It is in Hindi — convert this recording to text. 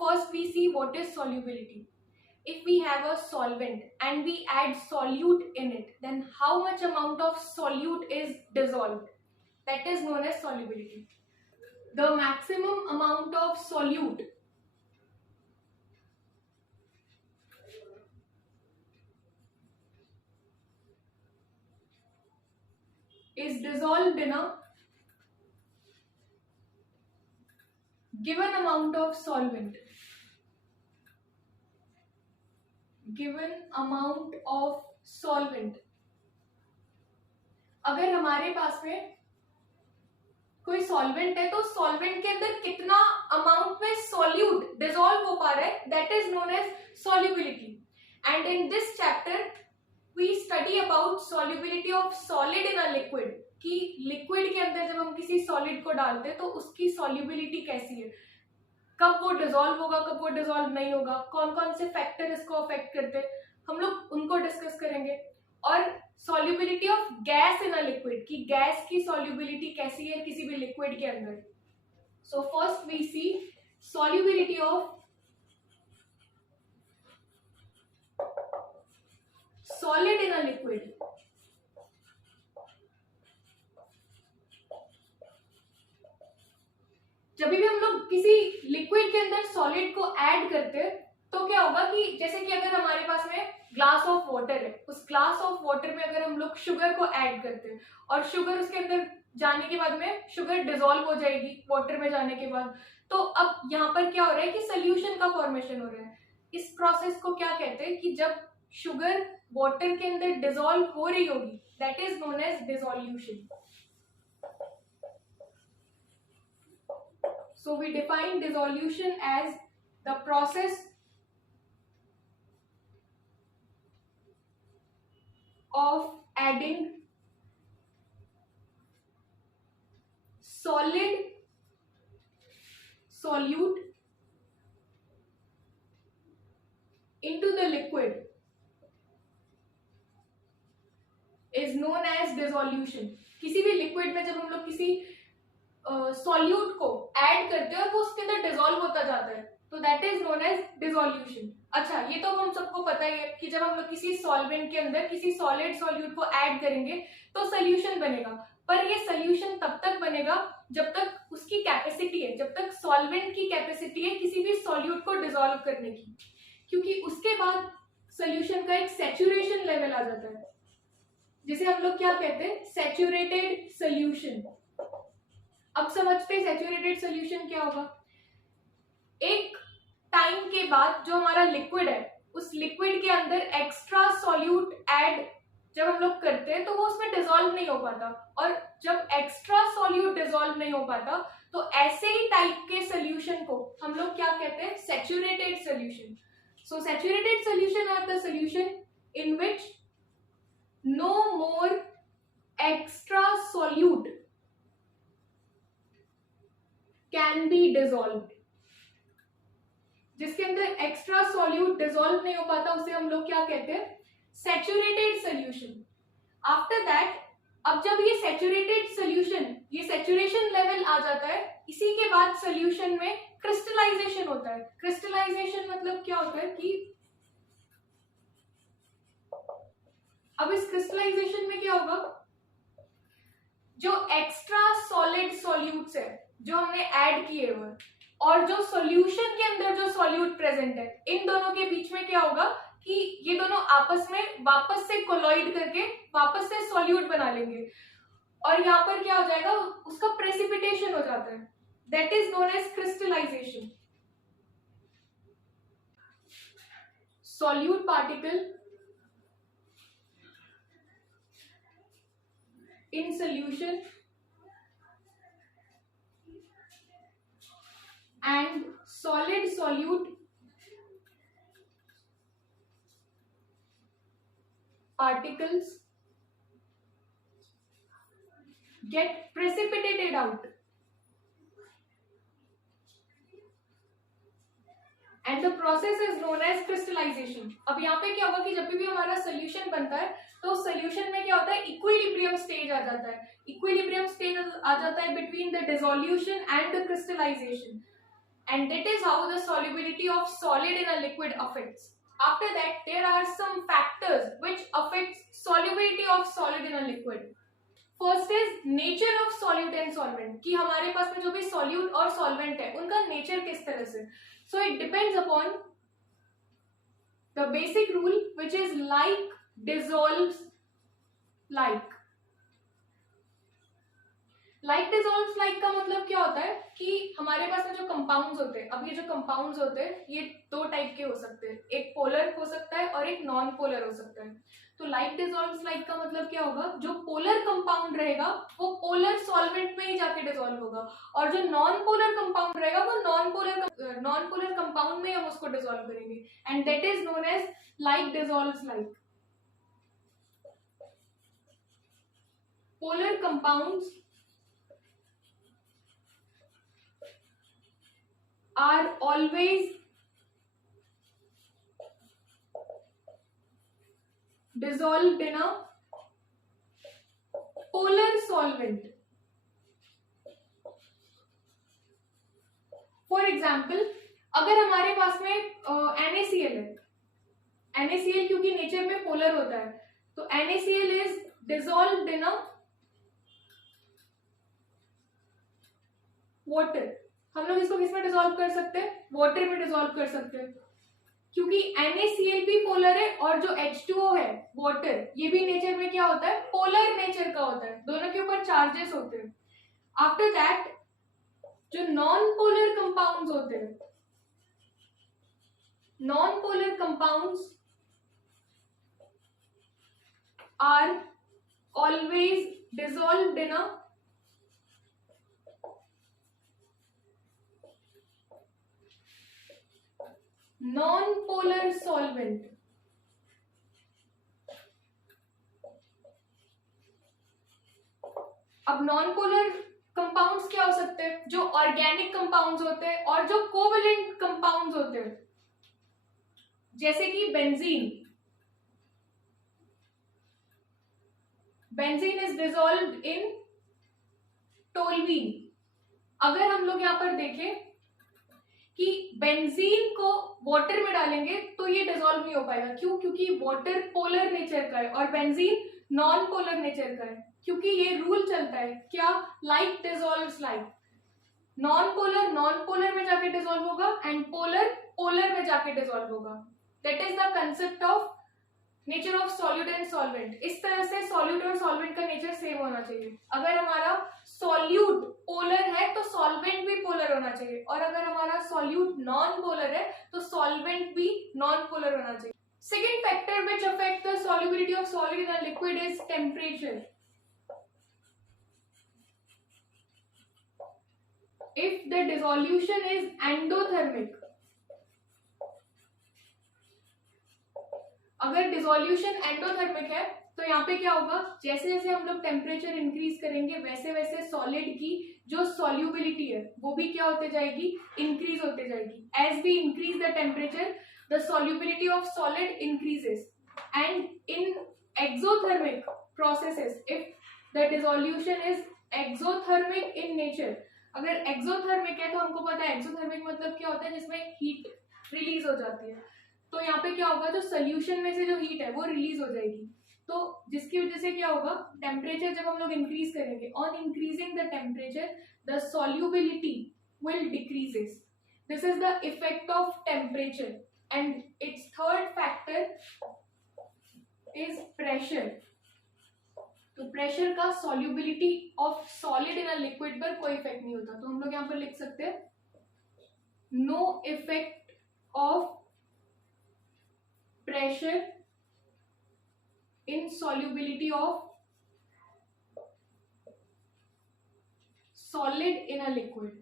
first we see what is solubility. If we have a solvent and we add solute in it, then how much amount of solute is dissolved? That is known as solubility. The maximum amount of solute is dissolved in a given amount of solvent. Given amount of solvent. अगर हमारे पास में कोई सॉल्वेंट है तो सॉल्वेंट के अंदर कितना अमाउंट में सॉल्यूट डिसॉल्व हो पा रहा है, that is known as solubility. And in this chapter we study about solubility of solid in a liquid, कि लिक्विड के अंदर जब हम किसी सॉलिड को डालते हैं तो उसकी सॉल्युबिलिटी कैसी है, कब वो डिसॉल्व होगा, कब वो डिसॉल्व नहीं होगा, कौन कौन से फैक्टर इसको अफेक्ट करते हैं, हम लोग उनको डिस्कस करेंगे. और solubility of gas in a liquid, कि गैस की सॉल्युबिलिटी कैसी है किसी भी लिक्विड के अंदर. So first we see solubility of solid in a liquid. जब भी हम लोग किसी लिक्विड के अंदर सॉलिड को ऐड करते हैं तो क्या होगा कि जैसे कि अगर हमारे पास में ग्लास ऑफ वाटर है, उस ग्लास ऑफ वाटर में अगर हम लोग शुगर को ऐड करते हैं और शुगर उसके अंदर जाने के बाद में शुगर डिसॉल्व हो जाएगी वाटर में जाने के बाद, तो अब यहाँ पर क्या हो रहा है कि सोल्यूशन का फॉर्मेशन हो रहा है. इस प्रोसेस को क्या कहते हैं कि जब शुगर वाटर के अंदर डिसॉल्व हो रही होगी, that is known as dissolution. So we define dissolution as the process of adding solid solute into the liquid is known as dissolution. किसी भी लिक्विड में जब हम लोग किसी सॉल्यूट को ऐड करते हैं और वो उसके अंदर डिसॉल्व होता जाता है, तो that is known as dissolution. अच्छा, ये तो हम सबको पता ही है कि जब हम लोग किसी सॉल्वेंट के अंदर किसी सॉलिड सॉल्यूट को ऐड करेंगे तो सोल्यूशन बनेगा, पर ये सोल्यूशन तब तक बनेगा जब तक उसकी कैपेसिटी है, जब तक सॉल्वेंट की कैपेसिटी है किसी भी सॉल्यूट को डिसॉल्व करने की, क्योंकि उसके बाद सोल्यूशन का एक सैचुरेशन लेवल आ जाता है, जिसे हम लोग क्या कहते हैं, सैचुरेटेड सोल्यूशन. अब समझते हैं सैचुरेटेड सोल्यूशन क्या होगा. एक टाइम के बाद जो हमारा लिक्विड है, उस लिक्विड के अंदर एक्स्ट्रा सॉल्यूट ऐड जब हम लोग करते हैं तो वो उसमें डिसॉल्व नहीं हो पाता, और जब एक्स्ट्रा सॉल्यूट डिसॉल्व नहीं हो पाता तो ऐसे ही टाइप के सोल्यूशन को हम लोग क्या कहते हैं, saturated solution. So saturated solution are the solution in which no more extra solute can be dissolved. जिसके अंदर एक्स्ट्रा सॉल्यूट डिसॉल्व नहीं हो पाता उसे हम लोग क्या कहते हैं, सैचुरेटेड सोल्यूशन. आफ्टर दैट, अब जब ये सैचुरेटेड सोल्यूशन, ये सैचुरेशन लेवल आ जाता है, इसी के बाद सोल्यूशन में क्रिस्टलाइजेशन होता है. क्रिस्टलाइजेशन मतलब क्या होता है कि अब इस क्रिस्टलाइजेशन में क्या होगा, जो एक्स्ट्रा सॉलिड सॉल्यूट्स है जो हमने ऐड किए हुए और जो सॉल्यूशन के अंदर जो सॉल्यूट प्रेजेंट है, इन दोनों के बीच में क्या होगा कि ये दोनों आपस में वापस से कोलॉइड करके वापस से सॉल्यूट बना लेंगे, और यहाँ पर क्या हो जाएगा, उसका प्रेसिपिटेशन हो जाता है. That is known as crystallization. Solute particle in solution and solid solute particles get precipitated out, and the process is known as crystallization. अब यहाँ पे क्या होगा कि जब भी हमारा सोल्यूशन बनता है तो सोल्यूशन में क्या होता है, इक्विलिब्रियम स्टेज आ जाता है. इक्विलिब्रियम स्टेज आ जाता है between the dissolution and the crystallization, and that is how the solubility of solid in a liquid affects. After that, there are some factors which affects solubility of solid in a liquid. First is nature of solute and solvent, कि हमारे पास में जो भी सॉल्यूट और सॉल्वेंट है उनका नेचर किस तरह से. So it depends upon the basic rule which is like dissolves like. Like dissolves like का मतलब क्या होता है कि हमारे पास में जो कंपाउंड्स होते हैं, अब ये जो कंपाउंड्स होते हैं ये दो टाइप के हो सकते हैं, एक पोलर हो सकता है और एक नॉन पोलर हो सकता है. तो लाइक डिसॉल्व्स लाइक का मतलब क्या होगा, जो पोलर कंपाउंड रहेगा वो पोलर सॉल्वेंट में ही जाके डिसॉल्व होगा, और जो नॉन पोलर कंपाउंड रहेगा वो नॉन पोलर कंपाउंड में हम उसको डिसॉल्व करेंगे, and that is known as like dissolves like. Polar compounds are always dissolved in a polar solvent. For example, अगर हमारे पास में NaCl है, NaCl क्योंकि नेचर में पोलर होता है, तो NaCl is dissolved in a water. हम लोग इसको किस में डिसॉल्व कर सकते हैं, वाटर में डिसॉल्व कर सकते हैं, क्योंकि NaCl भी पोलर है और जो H2O है वाटर, ये भी नेचर में क्या होता है, पोलर नेचर का होता है, दोनों के ऊपर चार्जेस होते हैं. आफ्टर दैट जो नॉन पोलर कंपाउंड्स होते हैं, non polar compounds are always dissolved in a non-polar solvent. अब नॉन पोलर कंपाउंड्स क्या हो सकते हैं, जो ऑर्गेनिक कंपाउंड्स होते हैं और जो कोवेलेंट कंपाउंड्स होते हैं, जैसे कि benzene. Benzene is dissolved in toluene. अगर हम लोग यहां पर देखें कि बेंजीन को वाटर में डालेंगे तो ये डिसॉल्व नहीं हो पाएगा. क्यों? क्योंकि वाटर पोलर नेचर का है और बेंजीन नॉन पोलर नेचर का है, क्योंकि ये रूल चलता है क्या, like dissolves like. Non polar में जाके डिसॉल्व होगा एंड पोलर में जाके डिसॉल्व होगा. That is the concept of nature of solute and solvent. इस तरह से सॉल्यूट और सॉल्वेंट का नेचर सेम होना चाहिए. अगर हमारा सॉल्यूट पोलर है तो सॉल्वेंट भी पोलर होना चाहिए, और अगर हमारा सॉल्यूट नॉन पोलर है तो सॉल्वेंट भी नॉन पोलर होना चाहिए. Second factor which affect the solubility of solid in a liquid is temperature. If the dissolution is endothermic, अगर डिसोल्यूशन एंडोथर्मिक है तो यहाँ पे क्या होगा, जैसे जैसे हम लोग टेम्परेचर इंक्रीज करेंगे वैसे वैसे सॉलिड की जो सॉल्युबिलिटी है वो भी क्या होते जाएगी, इंक्रीज होते जाएगी. As we increase the temperature the solubility of solid increases. And in exothermic processes if the dissolution is exothermic in nature, अगर एक्सोथर्मिक है तो हमको पता है एक्सोथर्मिक मतलब क्या होता है, जिसमें हीट रिलीज हो जाती है. तो यहाँ पे क्या होगा, जो सोल्यूशन में से जो हीट है वो रिलीज हो जाएगी, तो जिसकी वजह से क्या होगा, टेम्परेचर जब हम लोग इंक्रीज करेंगे, on increasing the temperature the solubility will decreases. This is the effect of temperature. And it's third factor is pressure. तो प्रेशर का solubility of solid in a liquid पर कोई इफेक्ट नहीं होता. तो हम लोग यहाँ पर लिख सकते हैं no effect of pressure in solubility of solid in a liquid.